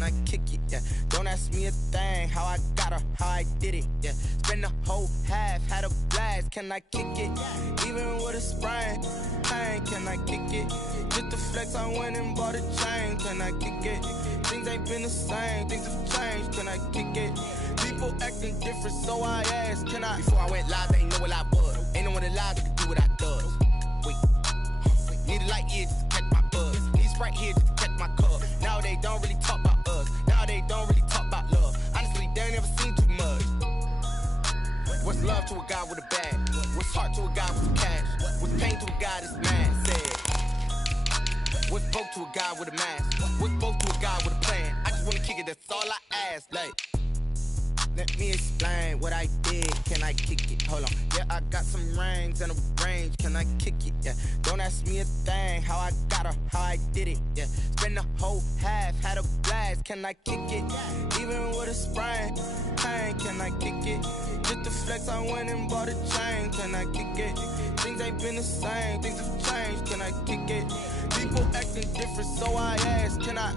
can I kick it? Yeah, don't ask me a thing, how I got her, how I did it. Yeah, spend the whole half, had a blast, can I kick it? Even with a sprain, pain, can I kick it? Just the flex, I went and bought a chain, can I kick it? Things ain't been the same, things have changed, can I kick it? People acting different, so I asked, can I? Before I went live, they ain't know what I was. Ain't no one alive that could do what I does. Wait, need a light here just to catch my buzz. Need Sprite here just to catch my cup. Now they don't really talk about us. Now they don't really talk about love. Honestly, they ain't never seen too much. What's love to a guy with a bag? What's heart to a guy with some cash? What's pain to a guy that's mad? Said. What's broke to a guy with a mask? What's both to a guy with a plan? I just wanna kick it, that's all I ask. Like, let me explain what I did. Can I kick it? Hold on. Yeah, I got some rings and a range. Can I kick it? Yeah. Don't ask me a thing. How I got her, how I did it. Yeah. Spend the whole half, had a blast. Can I kick it? Even with a sprain, pain. Can I kick it? Just the flex, I went and bought a chain. Can I kick it? Things ain't been the same. Things have changed. Can I kick it? People acting different, so I ask. Can I?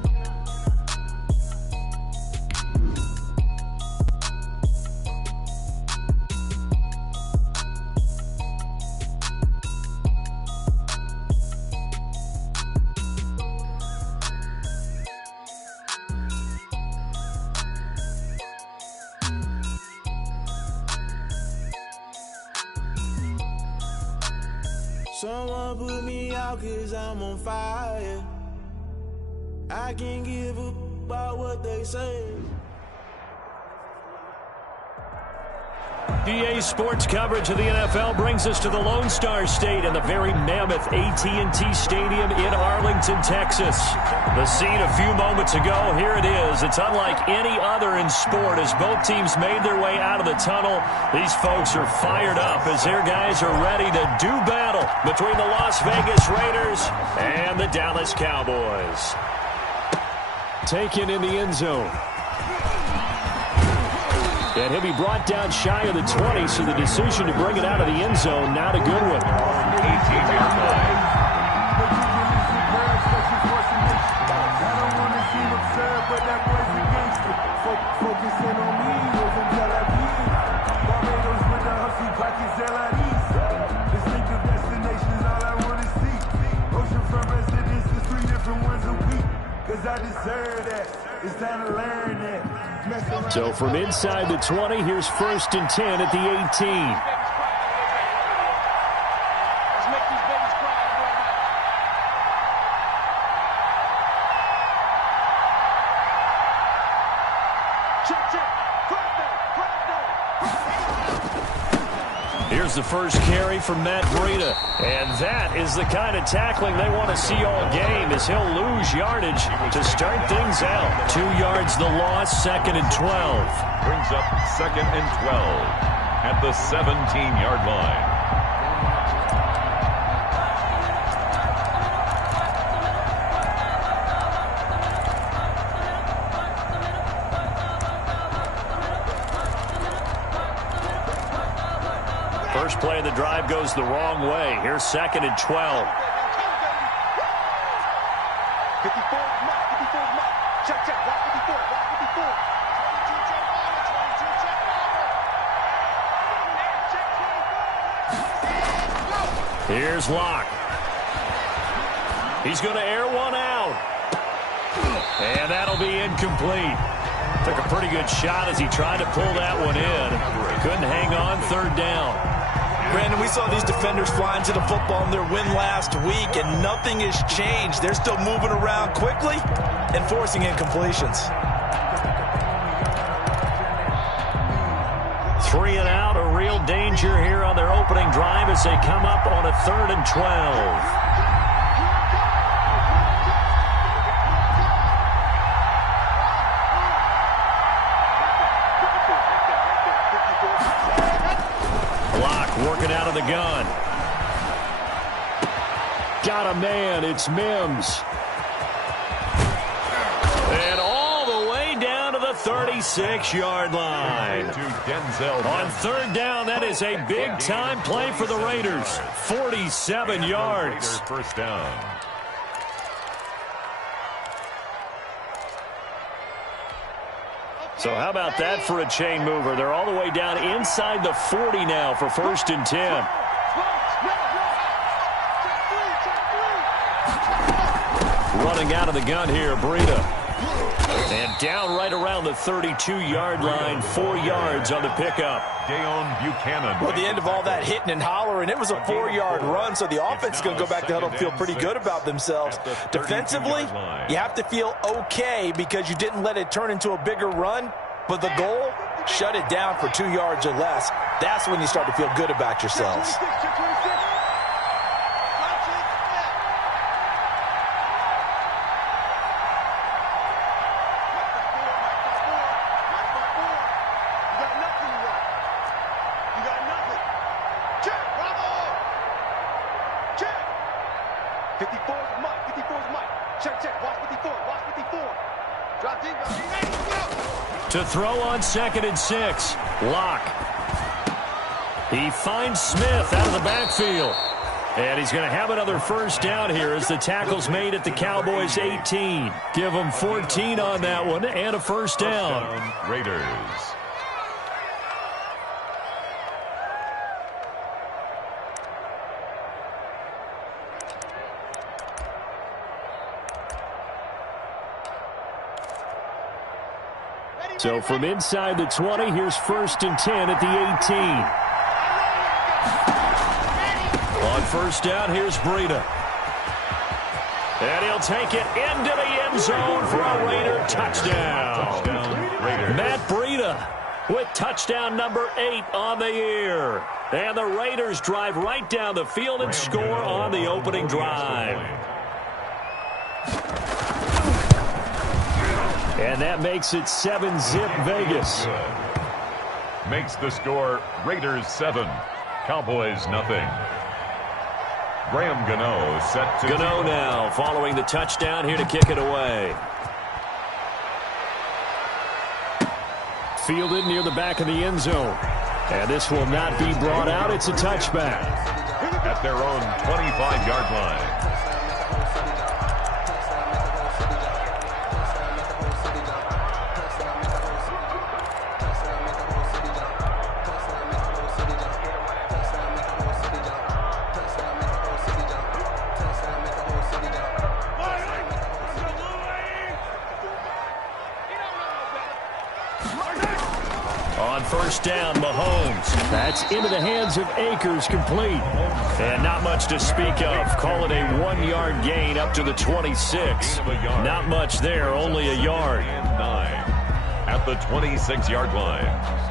Someone put me out 'cause I'm on fire. I can't give up about what they say. EA Sports coverage of the NFL brings us to the Lone Star State and the very mammoth AT&T Stadium in Arlington, Texas. The scene a few moments ago, here it is. It's unlike any other in sport as both teams made their way out of the tunnel. These folks are fired up as their guys are ready to do battle between the Las Vegas Raiders and the Dallas Cowboys. Taken in the end zone. And he'll be brought down shy of the 20, so the decision to bring it out of the end zone, not a good one. 18-yard line. I deserve that. It's time to learn that. So from inside the 20, here's 1st and 10 at the 18. Here's the first carry from Matt Breida. And that is the kind of tackling they want to see all game as he'll lose yardage to start things out. 2 yards the loss, 2nd and 12. Brings up 2nd and 12 at the 17-yard line. First play of the drive goes the wrong way. Here's 2nd and 12. Here's Locke. He's going to air one out. And that'll be incomplete. Took a pretty good shot as he tried to pull that one in. Couldn't hang on, 3rd down. Brandon, we saw these defenders flying to the football in their win last week, and nothing has changed. They're still moving around quickly and forcing incompletions. 3 and out, a real danger here on their opening drive as they come up on a 3rd and 12. Working out of the gun. Got a man. It's Mims. And all the way down to the 36-yard line. On 3rd down, that is a big-time play for the Raiders. 47 yards. First down. So how about that for a chain mover? They're all the way down inside the 40 now for 1st and 10. Running out of the gun here, Breida. And down right around the 32-yard line, 4 yards on the pickup. Buchanan. Well, at the end of all that hitting and hollering, it was a 4-yard run, so the offense is going to go back to the huddle and feel pretty good about themselves. Defensively, you have to feel okay because you didn't let it turn into a bigger run, but the goal, shut it down for 2 yards or less. That's when you start to feel good about yourselves. To throw on 2nd and 6. Locke. He finds Smith out of the backfield. And he's going to have another 1st down here as the tackle's made at the Cowboys' 18. Give them 14 on that one and a 1st down. Raiders. So from inside the 20, here's 1st and 10 at the 18. On 1st down, here's Breida. And he'll take it into the end zone for a Raider touchdown. Matt Breida with touchdown number 8 on the year. And the Raiders drive right down the field and score on the opening drive. And that makes it 7-zip Vegas. Makes the score Raiders 7, Cowboys nothing. Graham Gano set to... Gano now following the touchdown here to kick it away. Fielded near the back of the end zone. And this will not be brought out. It's a touchback. At their own 25-yard line. First down, Mahomes. That's into the hands of Akers, complete. And not much to speak of. Call it a 1-yard gain up to the 26. Not much there, only a yard. 9 at the 26-yard line.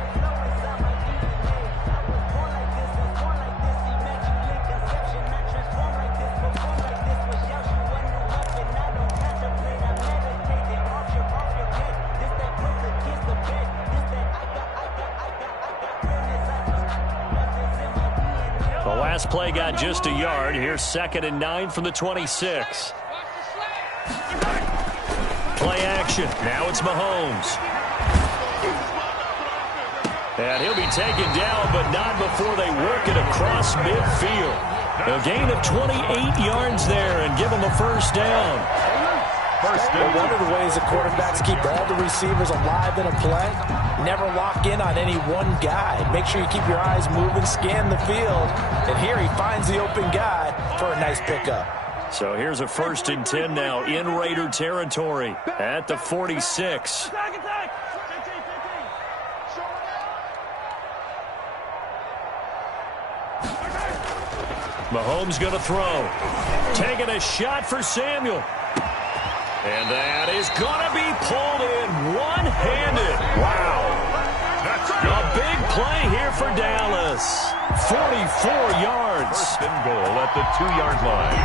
Play got just a yard. Here's 2nd and 9 from the 26. Play action. Now it's Mahomes. And he'll be taken down, but not before they work it across midfield. A gain of 28 yards there and give them a 1st down. One of the ways the quarterbacks keep all the receivers alive in a play, never lock in on any one guy. Make sure you keep your eyes moving, scan the field. And here he finds the open guy for a nice pickup. So here's a 1st and 10 now in Raider territory at the 46. Mahomes going to throw. Taking a shot for Samuel. And that is going to be pulled in one-handed. Wow. A big play here for Dallas. 44 yards. 1st and goal at the 2-yard line.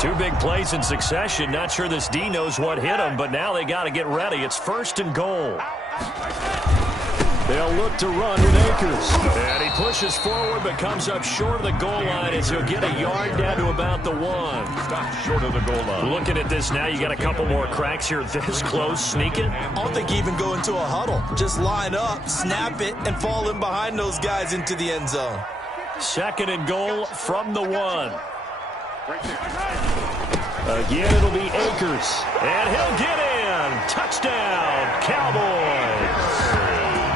Two big plays in succession. Not sure this D knows what hit him, but now they got to get ready. It's 1st and goal. They'll look to run with Akers. And he pushes forward but comes up short of the goal line as he'll get a yard down to about the 1. Stop short of the goal line. Looking at this now, you got a couple more cracks here this close. Sneak it. I don't think you even go into a huddle. Just line up, snap it, and fall in behind those guys into the end zone. 2nd and goal from the 1. Again, it'll be Akers. And he'll get in. Touchdown, Cowboys.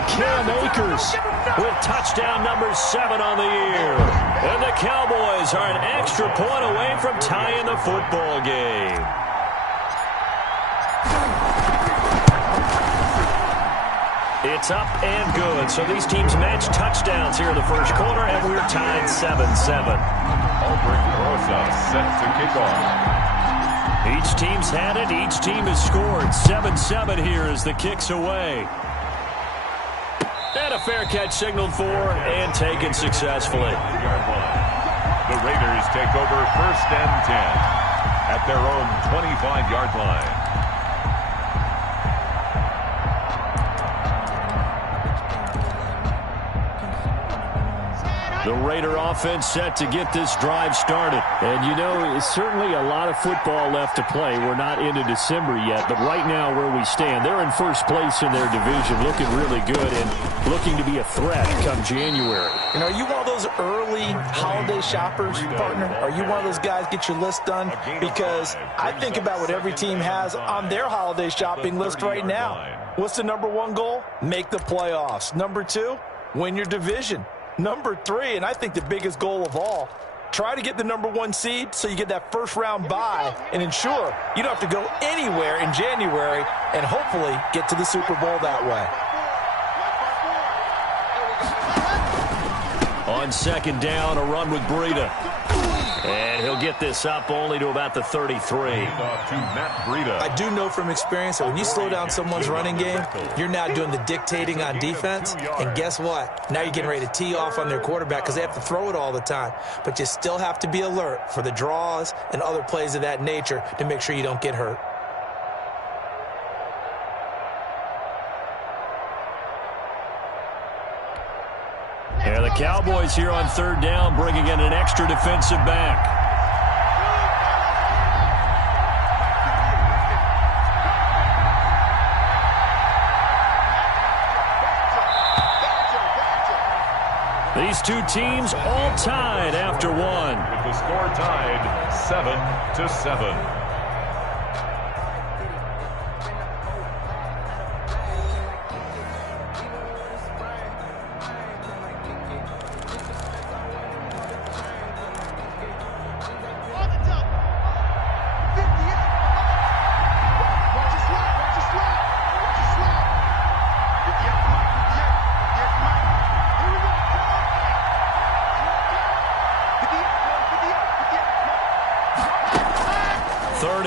Cam Akers with touchdown number 7 on the year. And the Cowboys are an extra point away from tying the football game. It's up and good. So these teams match touchdowns here in the first quarter, and we're tied 7-7. Albrecht Rosa set to kick off. Each team's had it. Each team has scored. 7-7 here as the kick's away. And a fair catch signaled for and taken successfully. The Raiders take over 1st and 10 at their own 25-yard line. The Raider offense set to get this drive started. And, you know, it's certainly a lot of football left to play. We're not into December yet, but right now where we stand, they're in first place in their division, looking really good and looking to be a threat come January. You know, are you one of those early holiday shoppers, partner? Are you one of those guys get your list done? Because I think about what every team has on their holiday shopping list right now. What's the number 1 goal? Make the playoffs. Number 2, win your division. Number 3, and I think the biggest goal of all, try to get the number 1 seed so you get that first-round bye and ensure you don't have to go anywhere in January and hopefully get to the Super Bowl that way. On 2nd down, a run with Breida. And he'll get this up only to about the 33. I do know from experience that when you slow down someone's running game, you're now doing the dictating on defense. And guess what? Now you're getting ready to tee off on their quarterback because they have to throw it all the time. But you still have to be alert for the draws and other plays of that nature to make sure you don't get hurt. And the Cowboys here on 3rd down, bringing in an extra defensive back. These two teams all tied after 1. With the score tied 7-7.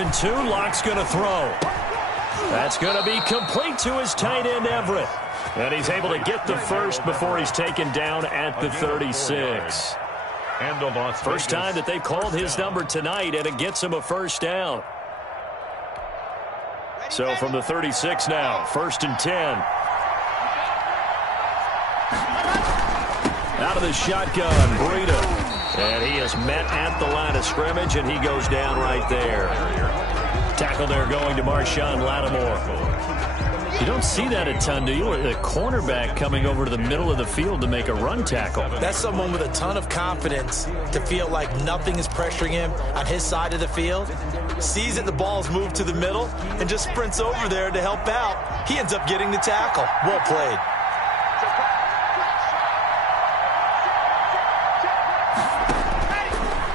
and 2. Locke's going to throw. That's going to be complete to his tight end, Everett. And he's able to get the first before he's taken down at the 36. First time that they've called his number tonight, and it gets him a first down. So from the 36 now, 1st and 10. Out of the shotgun, Breida. And he is met at the line of scrimmage, and he goes down right there. Tackle there going to Marshawn Lattimore. You don't see that a ton, do you? The cornerback coming over to the middle of the field to make a run tackle. That's someone with a ton of confidence to feel like nothing is pressuring him on his side of the field. Sees that the ball's moved to the middle and just sprints over there to help out. He ends up getting the tackle. Well played.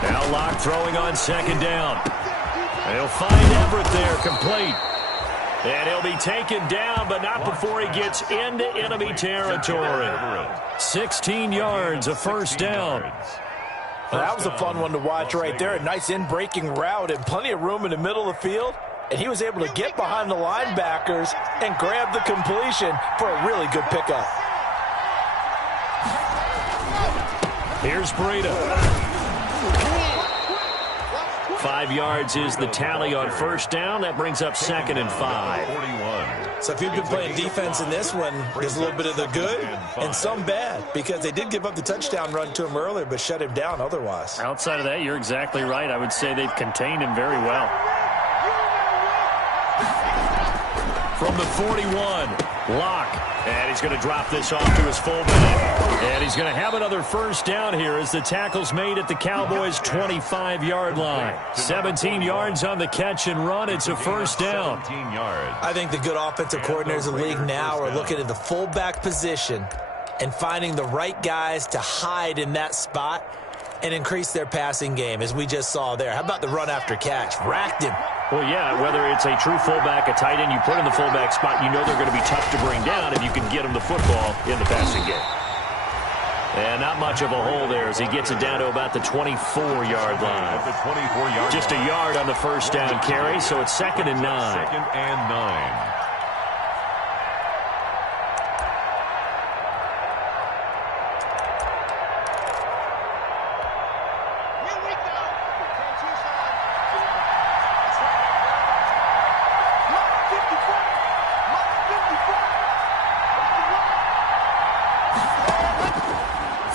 Now Locke throwing on 2nd down. They'll find Everett there, complete. And he'll be taken down, but not before he gets into enemy territory. 16 yards, a first down. Well, that was a fun one to watch right there. A nice in-breaking route and plenty of room in the middle of the field. And he was able to get behind the linebackers and grab the completion for a really good pickup. Here's Breida. 5 yards is the tally on 1st down. That brings up 2nd and 5. So if you've been playing defense in this one, there's a little bit of the good and some bad, because they did give up the touchdown run to him earlier but shut him down otherwise. Outside of that, you're exactly right. I would say they've contained him very well. From the 41, Locke And he's going to drop this off to his fullback. And he's going to have another first down here as the tackle's made at the Cowboys' 25-yard line. 17 yards on the catch and run. It's a first down. 17 yards. I think the good offensive coordinators in the league now are looking at the fullback position and finding the right guys to hide in that spot and increase their passing game, as we just saw there. How about the run after catch? Racked him. Well, yeah, whether it's a true fullback, a tight end, you put in the fullback spot, you know they're going to be tough to bring down if you can get them the football in the passing game. And not much of a hole there as he gets it down to about the 24-yard line. Just a yard on the first down carry, so it's 2nd and 9. 2nd and 9.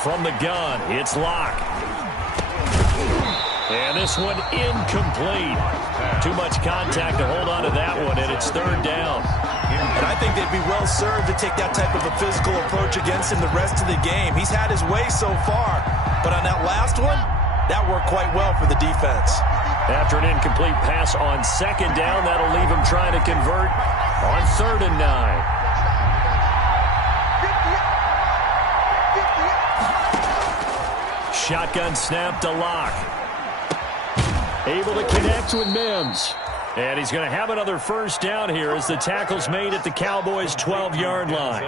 From the gun, it's Locke. And this one incomplete. Too much contact to hold on to that one, and it's 3rd down. And I think they'd be well served to take that type of a physical approach against him the rest of the game. He's had his way so far, but on that last one, that worked quite well for the defense. After an incomplete pass on 2nd down, that'll leave him trying to convert on 3rd and 9. Shotgun snap to Locke. Able to connect with Mims. And he's going to have another first down here as the tackle's made at the Cowboys' 12-yard line.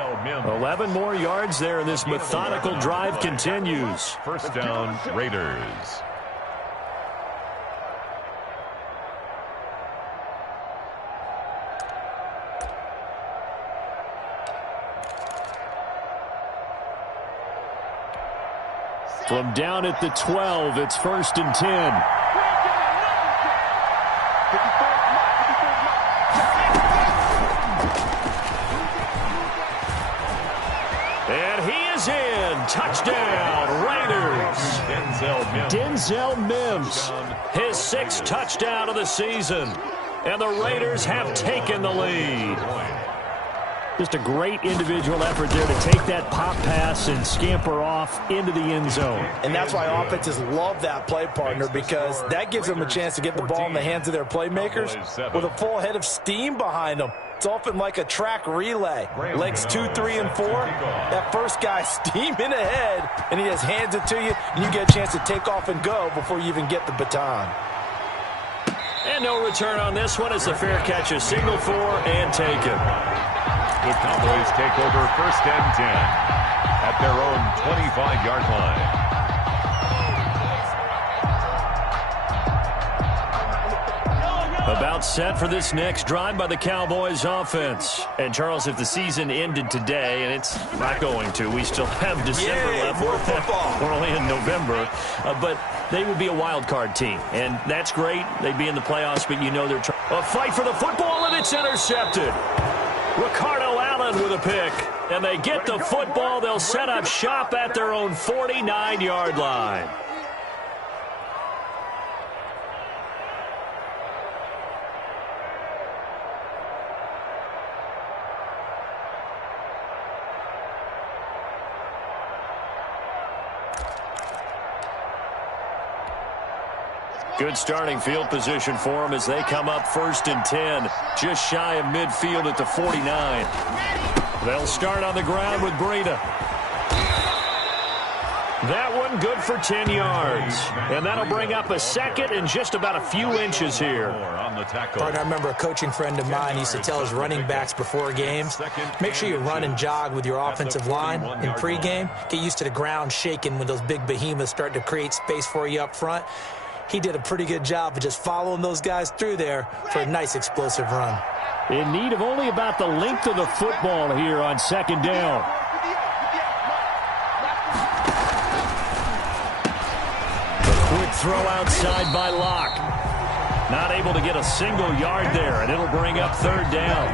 11 more yards there, and this methodical drive continues. First down, Raiders. From down at the 12, it's 1st and 10. And he is in. Touchdown, Raiders. Denzel Mims, his 6th touchdown of the season. And the Raiders have taken the lead. Just a great individual effort there to take that pop pass and scamper off into the end zone. And that's why offenses love that play, partner, because that gives them a chance to get the ball in the hands of their playmakers with a full head of steam behind them. It's often like a track relay. Legs 2, 3, and 4. That first guy steaming ahead, and he just hands it to you, and you get a chance to take off and go before you even get the baton. And no return on this one as the fair catch is signaled for and taken. The Cowboys take over 1st and 10 at their own 25-yard line. About set for this next drive by the Cowboys offense. And, Charles, if the season ended today, and it's not going to, we still have December left. More football. We're only in November. But they would be a wild card team. And that's great. They'd be in the playoffs, but you know they're a fight for the football, and it's intercepted. Ricardo Allen with a pick. And they get the football. They'll set up shop at their own 49-yard line. Good starting field position for them as they come up 1st and 10, just shy of midfield at the 49. They'll start on the ground with Breida. That one good for 10 yards. And that'll bring up a 2nd and just about a few inches here. Partner, I remember a coaching friend of mine used to tell his running backs before games, make sure you run and jog with your offensive line in pregame. Get used to the ground shaking when those big behemoths start to create space for you up front. He did a pretty good job of just following those guys through there for a nice explosive run. In need of only about the length of the football here on 2nd down. A quick throw outside by Locke. Not able to get a single yard there, and it'll bring up 3rd down.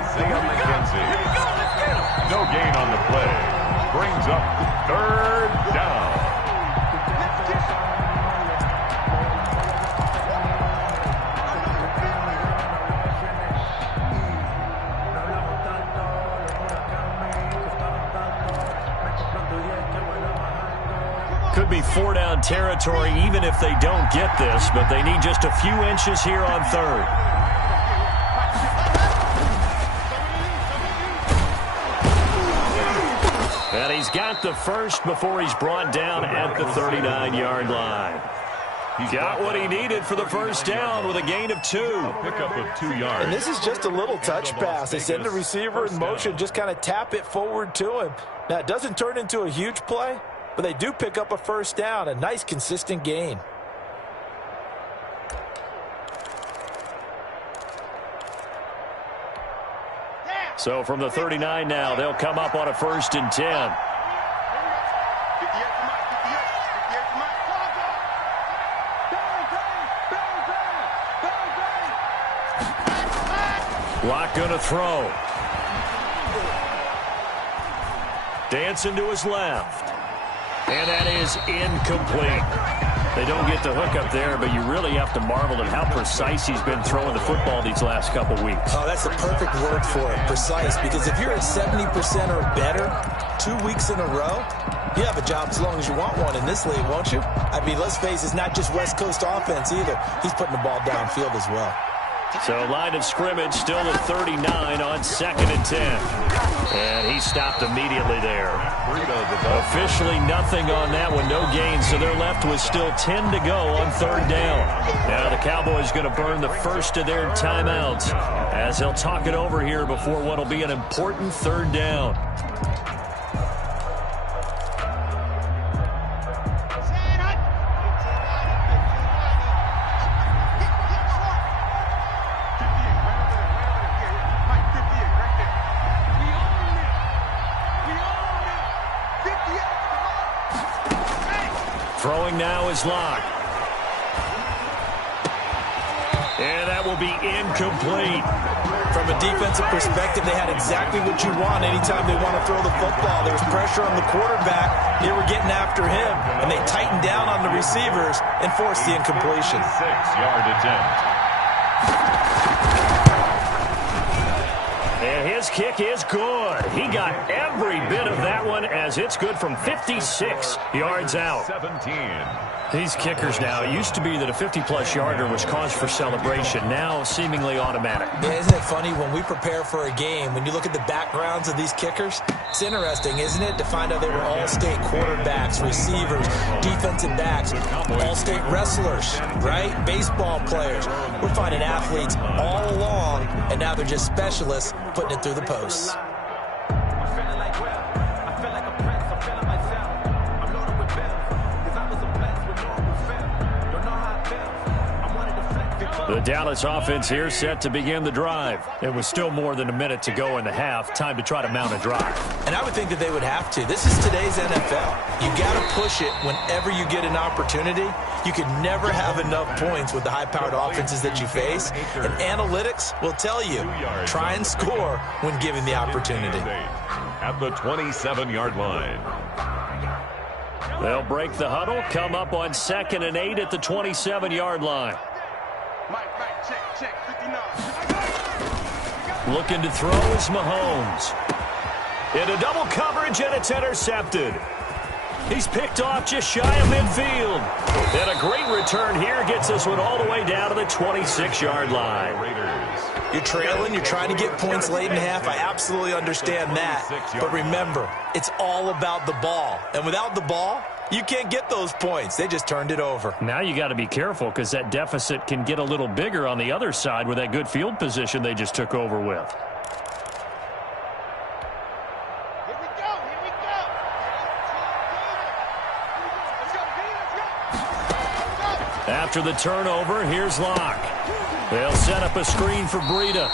No gain on the play. Brings up 3rd down. 4-down territory even if they don't get this, but they need just a few inches here on third. And he's got the first before he's brought down at the 39-yard line. He's got what he needed for the first down with a gain of 2. Pickup of 2 yards. And this is just a little touch pass. They send the receiver in motion, just kind of tap it forward to him. Now, it doesn't turn into a huge play, but they do pick up a first down, a nice, consistent gain. So from the 39 now, they'll come up on a 1st and 10. Locke going to throw. Dancing to his left. And that is incomplete. They don't get the hook up there, but you really have to marvel at how precise he's been throwing the football these last couple weeks. Oh, that's the perfect word for it, precise. Because if you're at 70% or better 2 weeks in a row, you have a job as long as you want one in this league, won't you? I mean, let's face it, it's not just West Coast offense either. He's putting the ball downfield as well. So line of scrimmage still at 39 on 2nd and 10. And he stopped immediately there. Officially nothing on that one, no gain. So they're left with still 10 to go on 3rd down. Now the Cowboys going to burn the first of their timeouts as they'll talk it over here before what will be an important 3rd down. Throwing now is Locke. And that will be incomplete. From a defensive perspective, they had exactly what you want anytime they want to throw the football. There was pressure on the quarterback. They were getting after him, and they tightened down on the receivers and forced the incompletion. 6-yard attempt. And his kick is good. He got every bit of that one as it's good from 56 yards out. 17. These kickers now, it used to be that a 50-plus yarder was cause for celebration. Now seemingly automatic. Yeah, isn't it funny when we prepare for a game, when you look at the backgrounds of these kickers, it's interesting, isn't it, to find out they were all-state quarterbacks, receivers, defensive backs, all-state wrestlers, right? Baseball players. We're finding athletes all along, and now they're just specialists putting it through the posts. The Dallas offense here set to begin the drive. It was still more than a minute to go in the half. Time to try to mount a drive. And I would think that they would have to. This is today's NFL. You got to push it whenever you get an opportunity. You can never have enough points with the high-powered offenses that you face. And analytics will tell you, try and score when given the opportunity. At the 27-yard line. They'll break the huddle, come up on 2nd and 8 at the 27-yard line. Looking to throw is Mahomes. Into double coverage, and it's intercepted. He's picked off just shy of midfield. And a great return here gets this one all the way down to the 26-yard line. You're trailing, you're trying to get points late in half. I absolutely understand that. But remember, it's all about the ball. And without the ball, you can't get those points. They just turned it over. Now you got to be careful because that deficit can get a little bigger on the other side with that good field position they just took over with. Here we go. After the turnover, here's Locke. They'll set up a screen for Breida.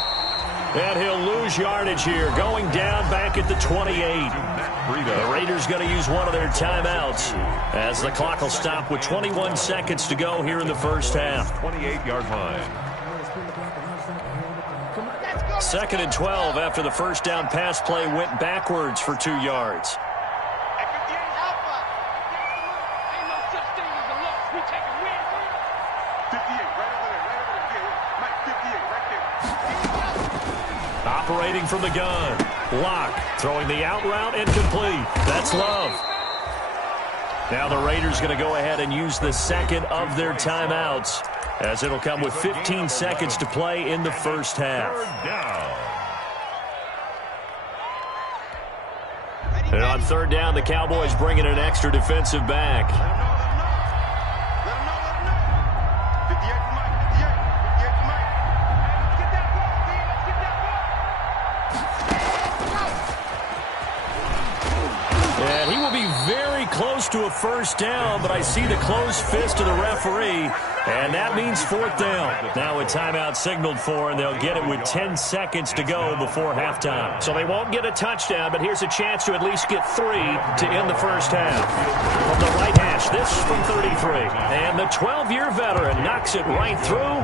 And he'll lose yardage here, going down back at the 28. The Raiders going to use one of their timeouts as the clock will stop with 21 seconds to go here in the first half. 28-yard line. 2nd and 12 after the first down pass play went backwards for 2 yards. Operating from the gun. Locke throwing the out route incomplete. That's Love. Now the Raiders going to go ahead and use the second of their timeouts, as it'll come with 15 seconds to play in the first half. And on third down, the Cowboys bring in an extra defensive back. And he will be very close to a first down, but I see the closed fist of the referee, and that means fourth down. Now a timeout signaled for, and they'll get it with 10 seconds to go before halftime. So they won't get a touchdown, but here's a chance to at least get 3 to end the first half. From the right hash, this from 33. And the 12-year veteran knocks it right through.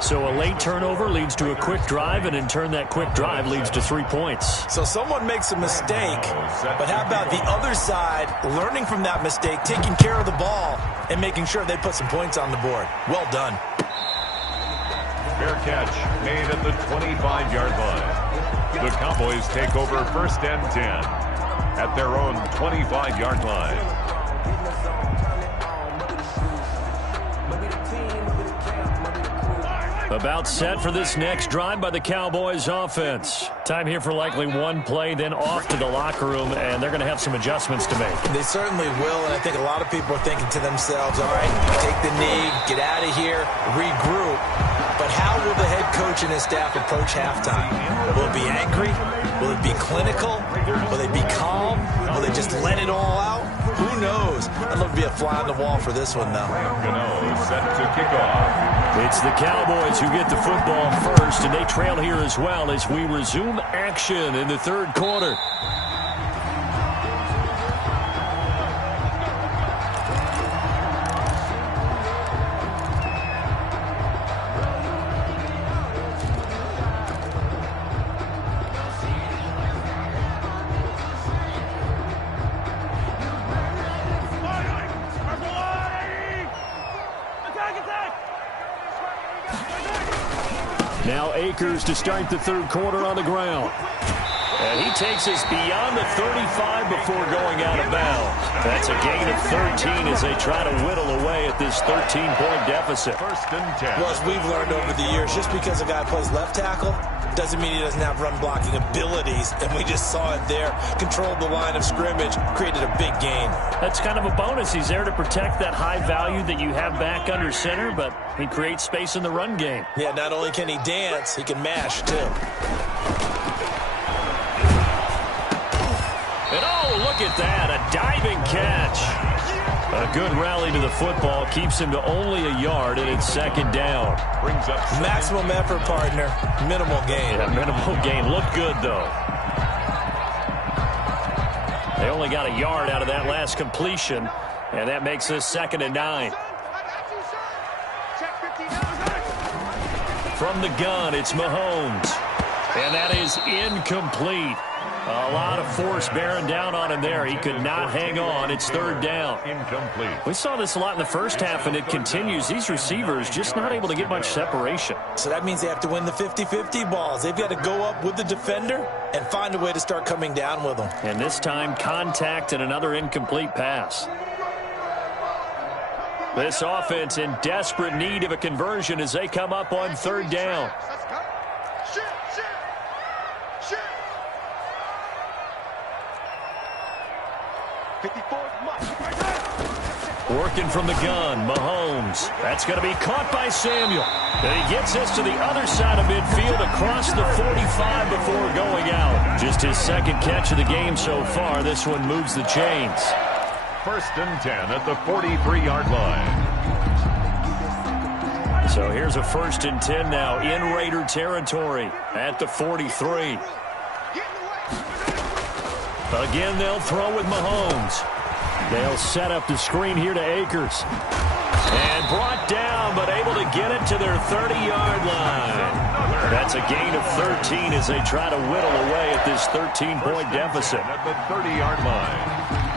So a late turnover leads to a quick drive, and in turn that quick drive leads to 3 points. So someone makes a mistake, but how about the other side learning from that mistake, taking care of the ball, and making sure they put some points on the board? Well done. Fair catch made at the 25-yard line. The Cowboys take over first and 10 at their own 25-yard line. About set for this next drive by the Cowboys offense. Time here for likely one play, then off to the locker room, and they're going to have some adjustments to make. They certainly will, and I think a lot of people are thinking to themselves, all right, take the knee, get out of here, regroup. But how will the head coach and his staff approach halftime? Will it be angry? Will it be clinical? Will they be calm? Will they just let it all out? Who knows? I'd love to be a fly on the wall for this one, though. Gano set to kick off. It's the Cowboys who get the football first, and they trail here as well as we resume action in the third quarter. Now Akers to start the third quarter on the ground. And he takes us beyond the 35 before going out of bounds. That's a gain of 13 as they try to whittle away at this 13-point deficit. First and 10. Well, as we've learned over the years, just because a guy plays left tackle doesn't mean he doesn't have run-blocking abilities, and we just saw it there. Controlled the line of scrimmage, created a big gain. That's kind of a bonus. He's there to protect that high value that you have back under center, but he creates space in the run game. Yeah, not only can he dance, he can mash, too. And oh, look at that, a diving catch. A good rally to the football keeps him to only a yard, and it's second down. Brings up maximum effort, partner. Minimal gain. Yeah, minimal gain. Looked good, though. They only got a yard out of that last completion, and that makes this 2nd and 9. From the gun, it's Mahomes. And that is incomplete. A lot of force bearing down on him there. He could not hang on. It's third down. Incomplete. We saw this a lot in the first half, and it continues. These receivers just not able to get much separation. So that means they have to win the 50-50 balls. They've got to go up with the defender and find a way to start coming down with them. And this time, contact and another incomplete pass. This offense in desperate need of a conversion as they come up on third down. Working from the gun, Mahomes. That's going to be caught by Samuel. And he gets this to the other side of midfield across the 45 before going out. Just his second catch of the game so far. This one moves the chains. First and 10 at the 43-yard line. So here's a 1st and 10 now in Raider territory at the 43. Again, they'll throw with Mahomes. They'll set up the screen here to Akers. And brought down, but able to get it to their 30-yard line. That's a gain of 13 as they try to whittle away at this 13-point deficit. At the 30-yard line.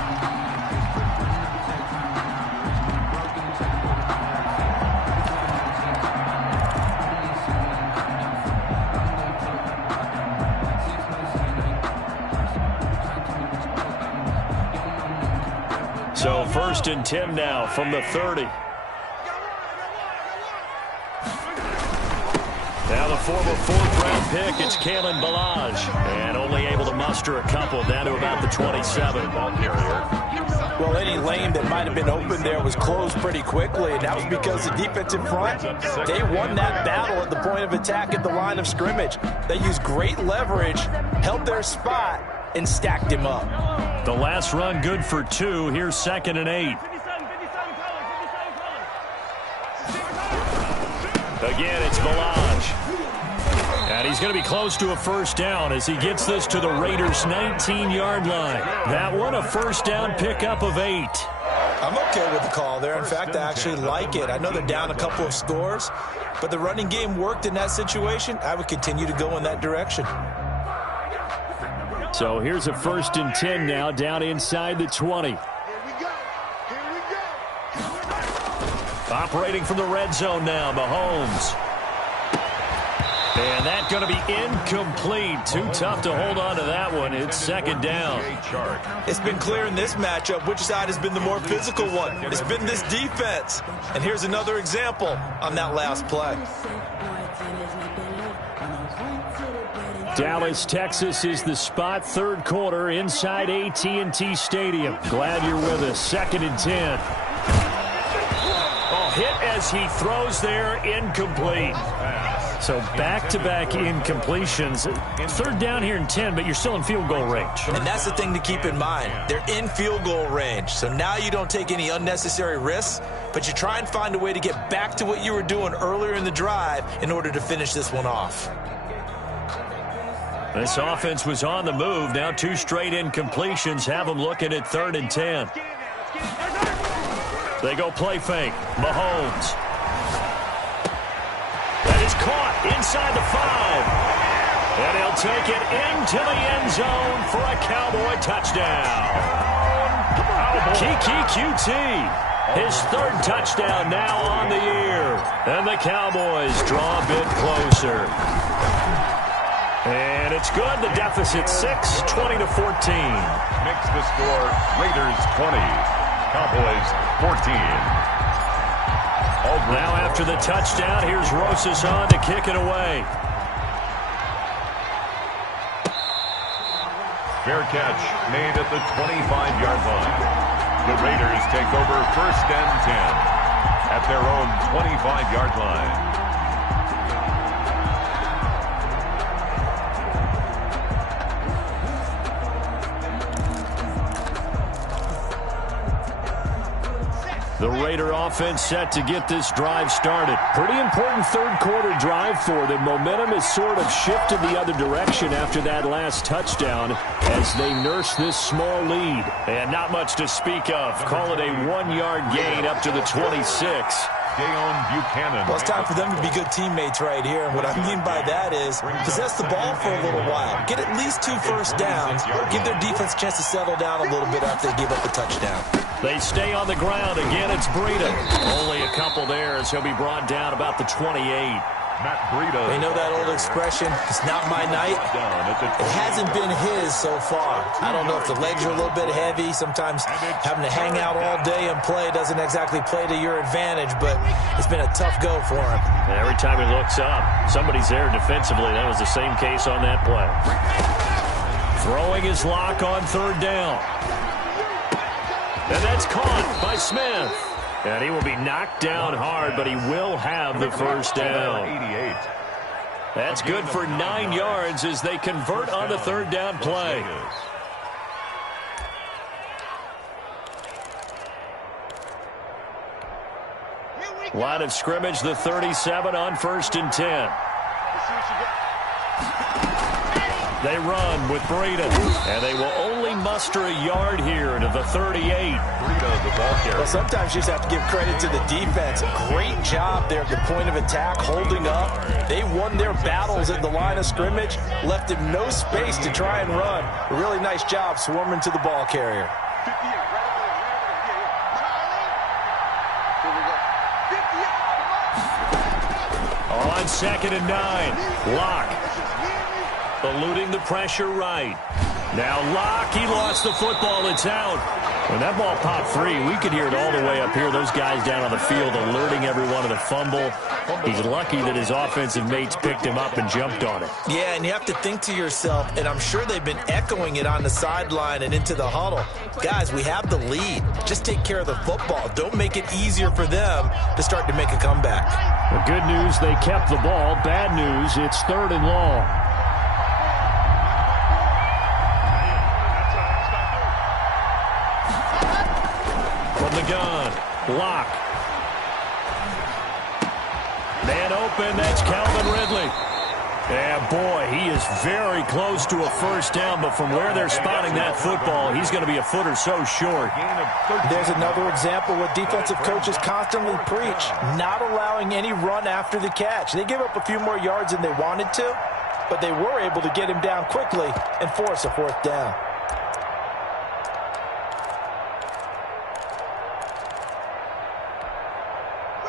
So 1st and 10 now from the 30. Now the former 4th-round pick, it's Kalen Ballage, and only able to muster a couple down to about the 27. Well, any lane that might have been open there was closed pretty quickly, and that was because the defensive front, they won that battle at the point of attack at the line of scrimmage. They used great leverage, held their spot, and stacked him up. The last run good for 2. Here's 2nd and 8. Again, it's Ballage. And he's going to be close to a 1st down as he gets this to the Raiders' 19-yard line. That one a 1st down pickup of 8. I'm okay with the call there. In fact, I actually like it. I know they're down a couple of scores, but the running game worked in that situation. I would continue to go in that direction. So here's a 1st and 10 now down inside the 20. Operating from the red zone now, Mahomes. And that's going to be incomplete. Too tough to hold on to that one. It's 2nd down. It's been clear in this matchup which side has been the more physical one. It's been this defense. And here's another example on that last play. Dallas, Texas is the spot. 3rd quarter inside AT&T Stadium. Glad you're with us. 2nd and 10. Oh, hit as he throws there, incomplete. So back-to-back incompletions. 3rd down here and 10, but you're still in field goal range. And that's the thing to keep in mind. They're in field goal range. So now you don't take any unnecessary risks, but you try and find a way to get back to what you were doing earlier in the drive in order to finish this one off. This offense was on the move. Now 2 straight incompletions have them looking at 3rd and 10. They go play fake. Mahomes. That is caught inside the 5. And he'll take it into the end zone for a Cowboy touchdown. Kiki QT. His 3rd touchdown now on the year. And the Cowboys draw a bit closer. And it's good. The deficit 6, 20-14. Makes the score Raiders 20, Cowboys 14. Now after the touchdown, here's Rosas on to kick it away. Fair catch made at the 25-yard line. The Raiders take over 1st and 10 at their own 25-yard line. The Raider offense set to get this drive started. Pretty important 3rd quarter drive for them. Momentum has sort of shifted the other direction after that last touchdown as they nurse this small lead. And not much to speak of. Call it a 1-yard gain up to the 26. Buchanan. Well, it's time for them to be good teammates right here. And what I mean by that is possess the ball for a little while. Get at least 2 first downs. Give their defense a chance to settle down a little bit after they give up the touchdown. They stay on the ground. Again, it's Breida. Only a couple there as he'll be brought down about the 28. Matt Breida. They know that old expression, it's not my night. It hasn't been his so far. I don't know if the legs are a little bit heavy. Sometimes having to hang out all day and play doesn't exactly play to your advantage, but it's been a tough go for him. And every time he looks up, somebody's there defensively. That was the same case on that play. Throwing his lock on 3rd down. And that's caught by Smith. And he will be knocked down hard, but he will have the 1st down. That's good for 9 yards as they convert on the 3rd down play. Line of scrimmage, the 37 on 1st and 10. They run with Breida, and they will only muster a yard here to the 38. Breida, the ball carrier. Well, sometimes you just have to give credit to the defense. Great job there at the point of attack, holding up. They won their battles at the line of scrimmage, left him no space to try and run. A really nice job swarming to the ball carrier. On 2nd and 9, Locke. Eluding the pressure right. Now Locke, he lost the football. It's out. When that ball popped free, we could hear it all the way up here. Those guys down on the field alerting everyone of the fumble. He's lucky that his offensive mates picked him up and jumped on it. Yeah, and you have to think to yourself, and I'm sure they've been echoing it on the sideline and into the huddle. Guys, we have the lead. Just take care of the football. Don't make it easier for them to start to make a comeback. Well, good news, they kept the ball. Bad news, it's 3rd and long. From the gun, Locke. Man open, that's Calvin Ridley. Yeah, boy, he is very close to a first down, but from where they're spotting that football, he's going to be a foot or so short. There's another example what defensive coaches constantly preach, not allowing any run after the catch. They gave up a few more yards than they wanted to, but they were able to get him down quickly and force a 4th down.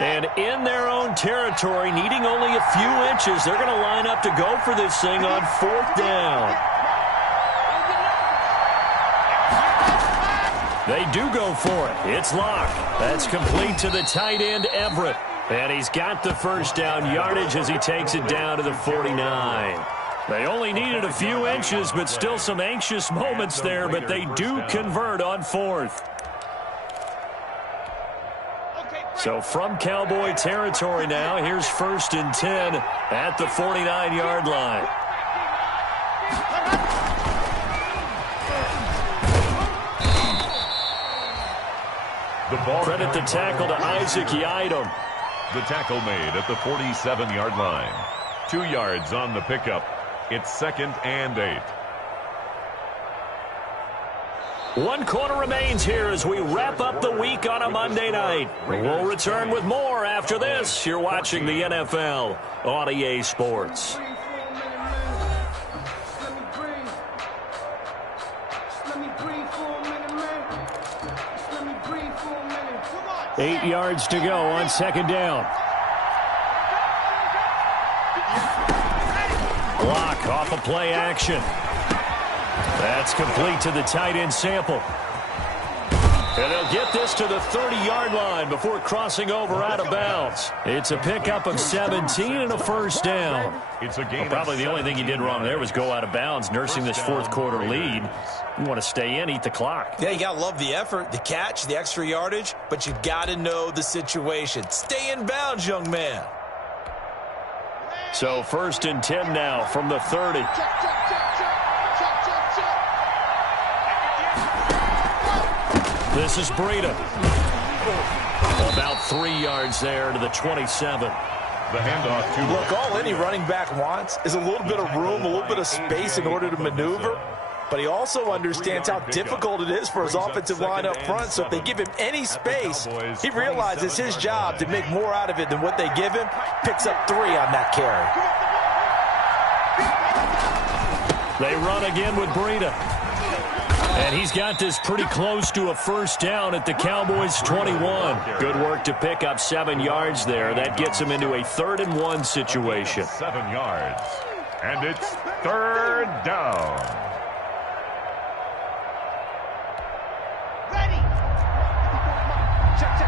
And in their own territory, needing only a few inches, they're going to line up to go for this thing on 4th down. They do go for it. It's Locke. That's complete to the tight end, Everett. And he's got the first down yardage as he takes it down to the 49. They only needed a few inches, but still some anxious moments there, but they do convert on 4th. So from Cowboy territory now, here's 1st and 10 at the 49-yard line. Credit the tackle to Isaac Yiadom. The tackle made at the 47-yard line. 2 yards on the pickup. It's 2nd and 8. 1 quarter remains here as we wrap up the week on a Monday night. We'll return with more after this. You're watching the NFL on EA Sports. 8 yards to go on 2nd down. Block off of play action. That's complete to the tight end Sample. And they'll get this to the 30-yard line before crossing over out of bounds. It's a pickup of 17 and a first down. It's a game. Probably the only thing he did wrong there was go out of bounds, nursing this 4th quarter lead. You want to stay in, eat the clock. Yeah, you got to love the effort, the catch, the extra yardage, but you got to know the situation. Stay in bounds, young man. So 1st and 10 now from the 30. This is Breida. About 3 yards there to the 27. The handoff to Look, all any running back wants is a little bit of room, a little bit of space in order to maneuver. But he also understands how difficult it is for his offensive line up front. So if they give him any space, he realizes it's his job to make more out of it than what they give him. Picks up 3 on that carry. They run again with Breida. And he's got this pretty close to a first down at the Cowboys' 21. Good work to pick up 7 yards there. That gets him into a 3rd and 1 situation. 7 yards. And it's 3rd down. Ready. Check.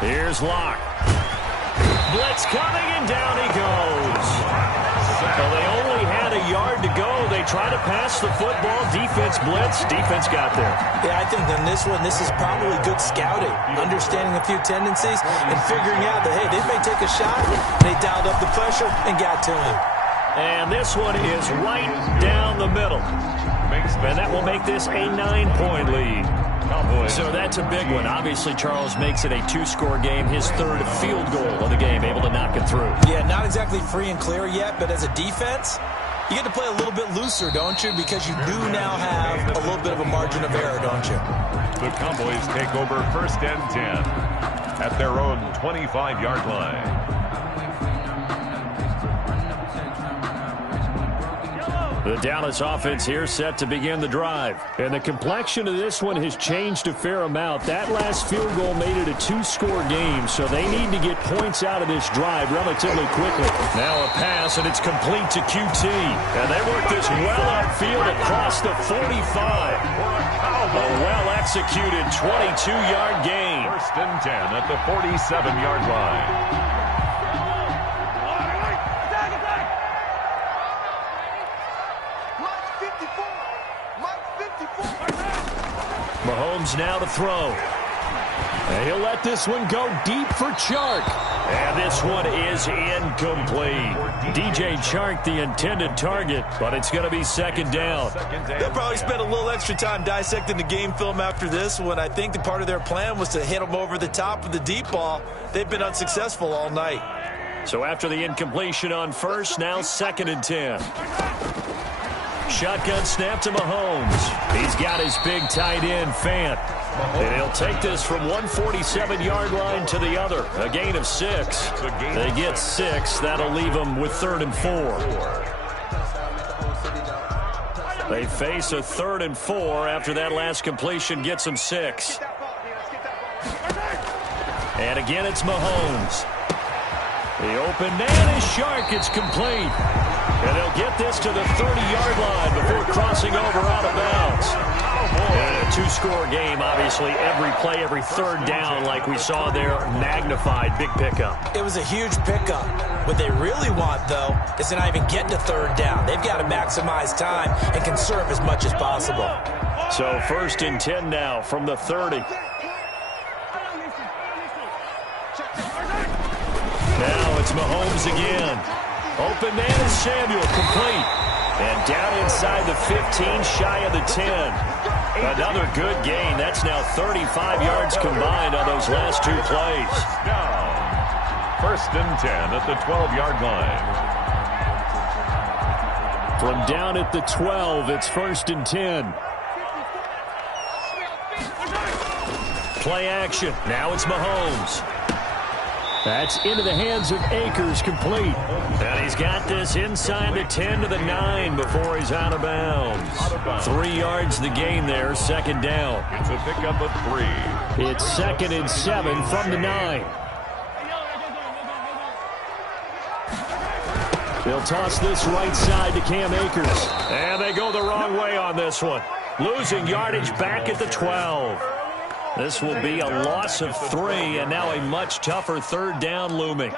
Here's Locke. Blitz coming, and down he goes. Well, they only had a yard to go. They try to pass the football. Defense blitz. Defense got there. Yeah, I think on this one, this is probably good scouting, understanding a few tendencies, and figuring out that, hey, they may take a shot. They dialed up the pressure and got to him. And this one is right down the middle. And that will make this a 9-point lead. So that's a big one. Obviously, Charles makes it a 2-score game, his 3rd field goal of the game, able to knock it through. Yeah, not exactly free and clear yet, but as a defense, you get to play a little bit looser, don't you? Because you do now have a little bit of a margin of error, don't you? The Cowboys take over 1st and 10 at their own 25-yard line. The Dallas offense here set to begin the drive. And the complexion of this one has changed a fair amount. That last field goal made it a two-score game, so they need to get points out of this drive relatively quickly. Now a pass, and it's complete to QT. And they work this well upfield across the 45. A well-executed 22-yard gain. First and 10 at the 47-yard line. Mahomes now to throw. And he'll let this one go deep for Chark. And this one is incomplete. DJ Chark, the intended target, but it's going to be second down. They'll probably spend a little extra time dissecting the game film after this one. I think the part of their plan was to hit them over the top of the deep ball. They've been unsuccessful all night. So after the incompletion on first, now second and 10. Shotgun snap to Mahomes. He's got his big tight end, Fant. And he'll take this from 147-yard line to the other. A gain of 6. They get 6. That'll leave them with 3rd and 4. They face a 3rd and 4 after that last completion gets them 6. And again, it's Mahomes. The open man is Chark. It's complete. And they'll get this to the 30-yard line before crossing over out of bounds. And a two-score game, obviously. Every play, every third down, like we saw there, magnified. Big pickup. It was a huge pickup. What they really want, though, is to not even get to third down. They've got to maximize time and conserve as much as possible. So first and 10 now from the 30. Now it's Mahomes again. Open man is Samuel, complete. And down inside the 15, shy of the 10. Another good gain. That's now 35 yards combined on those last two plays. First and 10 at the 12-yard line. From down at the 12, it's first and 10. Play action. Now it's Mahomes. That's into the hands of Akers, complete. And he's got this inside the 10 to the 9 before he's out of bounds. 3 yards the gain there, second down. It's a pickup of 3. It's 2nd and 7 from the 9. They'll toss this right side to Cam Akers. And they go the wrong way on this one. Losing yardage back at the 12. This will be a loss of 3, and now a much tougher third down looming.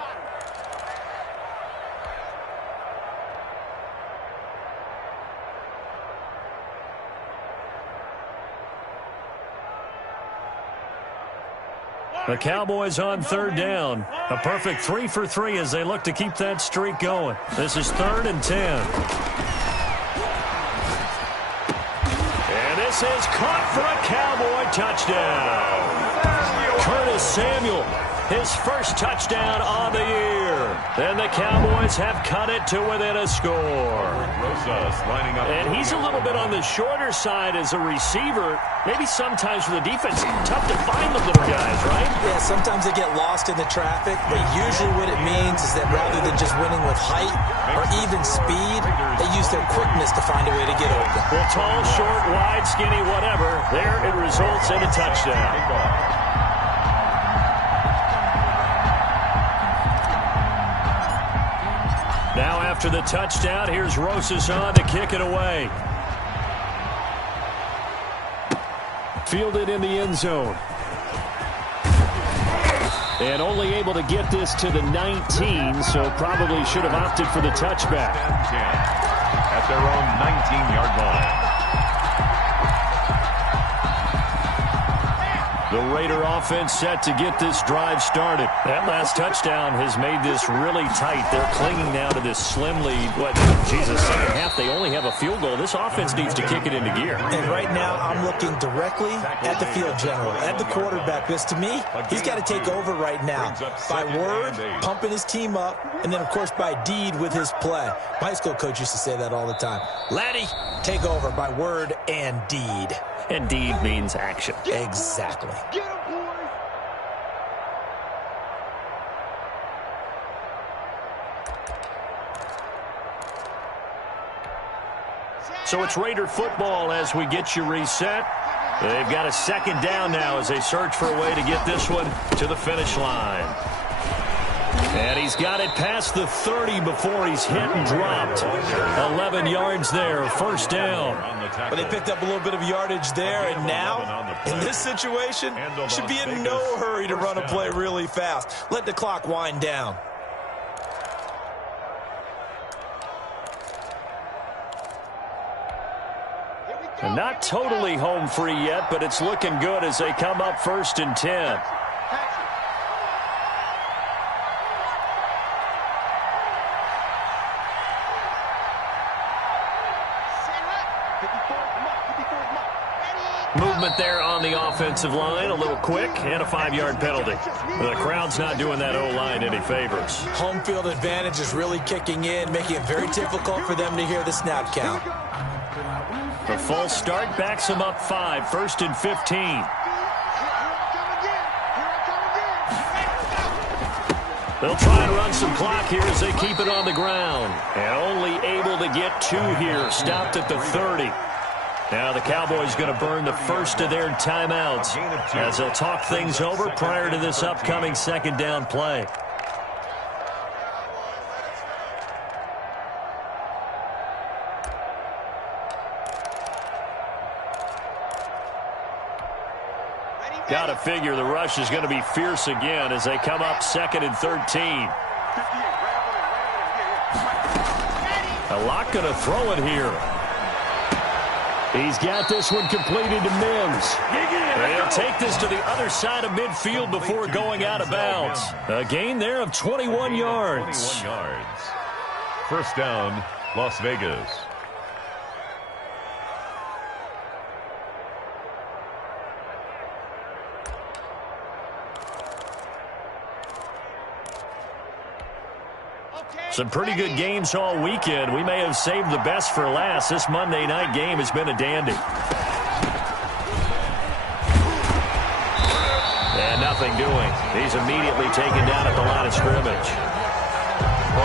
The Cowboys on third down. A perfect 3 for 3 as they look to keep that streak going. This is 3rd and 10. This is caught for a Cowboy touchdown. Curtis Samuel, his first touchdown on the year. And the Cowboys have cut it to within a score. Lining up. And he's a little bit on the shorter side as a receiver. Maybe sometimes for the defense, tough to find the little guys, right? Yeah, sometimes they get lost in the traffic, but usually what it means is that rather than just winning with height or even speed, they use their quickness to find a way to get open. Well, tall, short, wide, skinny, whatever, there it results in a touchdown. Now after the touchdown, here's Rosas on to kick it away. Fielded in the end zone. And only able to get this to the 19, so probably should have opted for the touchback. At their own 19-yard line. The Raider offense set to get this drive started. That last touchdown has made this really tight. They're clinging now to this slim lead. Second half, they only have a field goal. This offense needs to kick it into gear. And right now, I'm looking directly at the field general, at the quarterback, because to me, he's got to take over right now. By word, pumping his team up, and then, of course, by deed with his play. My high school coach used to say that all the time. Laddie, take over by word and deed. And deed means action. Exactly. So it's Raider football as we get you reset. They've got a second down now as they search for a way to get this one to the finish line. And he's got it past the 30 before he's hit and dropped. 11 yards there, first down. But they picked up a little bit of yardage there, and now, in this situation, should be in no hurry to run a play really fast. Let the clock wind down. And not totally home free yet, but it's looking good as they come up 1st and 10. Movement there on the offensive line, a little quick, and a 5-yard penalty. The crowd's not doing that O-line any favors. Home field advantage is really kicking in, making it very difficult for them to hear the snap count. The false start backs them up 5, 1st and 15. They'll try and run some clock here as they keep it on the ground. And only able to get 2 here, stopped at the 30. Now the Cowboys going to burn the first of their timeouts as they'll talk things over prior to this upcoming second down play. Got to figure the rush is going to be fierce again as they come up 2nd and 13. A lot going to throw it here. He's got this one completed to Mims. They'll take this to the other side of midfield before going out of bounds. A gain there of 21 yards. 21 yards. First down, Las Vegas. Some pretty good games all weekend. We may have saved the best for last. This Monday night game has been a dandy. And nothing doing. He's immediately taken down at the line of scrimmage.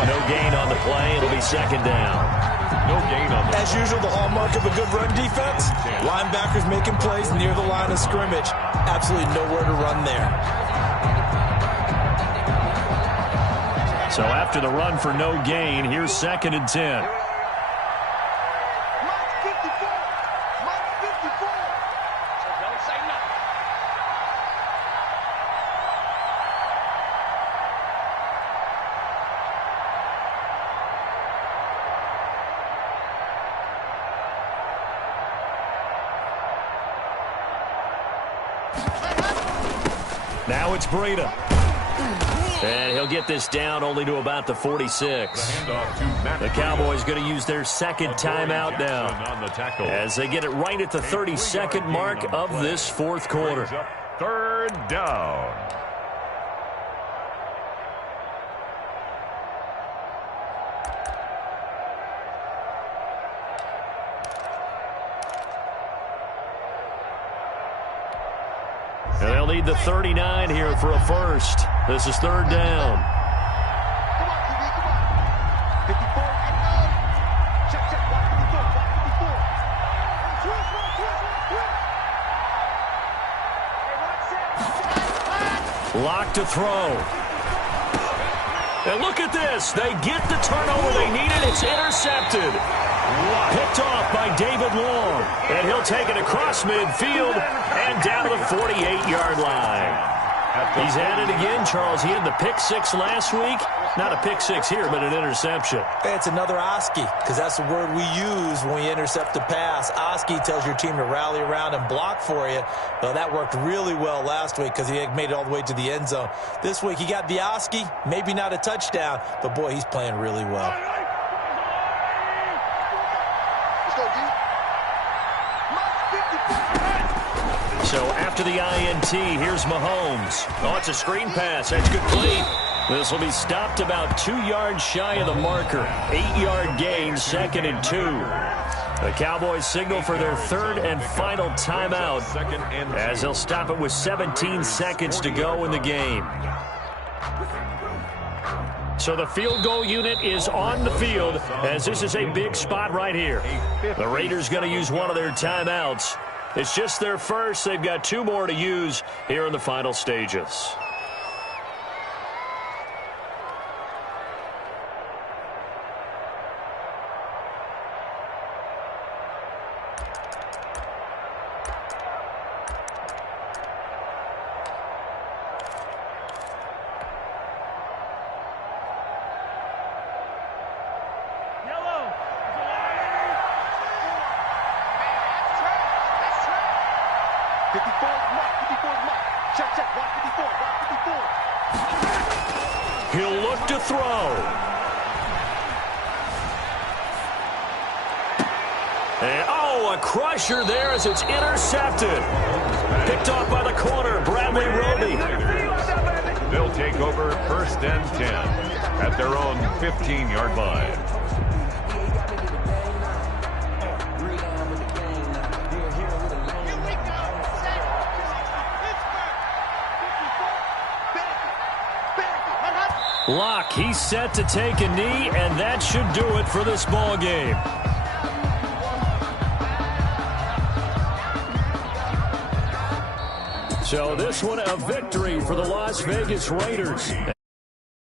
No gain on the play. It'll be second down. No gain on the play. As usual, the hallmark of a good run defense, linebackers making plays near the line of scrimmage. Absolutely nowhere to run there. So after the run for no gain, here's 2nd and 10. Now it's Breida. And he'll get this down only to about the 46. The Cowboys going to use their second timeout now as they get it right at the 32nd mark of this fourth quarter. 3rd down. And they'll need the 39 here for a first. This is 3rd down. Come on, QB, come on. 54. Check, check. Watch 54. Watch 54. Lock to throw. And look at this. They get the turnover they needed. It's intercepted. Picked off by David Long. And he'll take it across midfield and down to the 48-yard line. He's at it again, Charles. He had the pick 6 last week. Not a pick 6 here, but an interception. It's another Oski, because that's the word we use when we intercept a pass. Oski tells your team to rally around and block for you. Well, that worked really well last week because he made it all the way to the end zone. This week he got the Oski, maybe not a touchdown, but boy, he's playing really well. So after the INT, here's Mahomes. Oh, it's a screen pass. That's complete. This will be stopped about 2 yards shy of the marker. 8-yard gain, 2nd and 2. The Cowboys signal for their 3rd and final timeout as they'll stop it with 17 seconds to go in the game. So the field goal unit is on the field as this is a big spot right here. The Raiders going to use one of their timeouts. It's just their first. They've got 2 more to use here in the final stages. He'll look to throw. And, a crusher there as it's intercepted. Picked off by the corner, Bradley Roby. They'll take over 1st and 10 at their own 15-yard line. Locke, he's set to take a knee, and that should do it for this ball game. So this one a victory for the Las Vegas Raiders.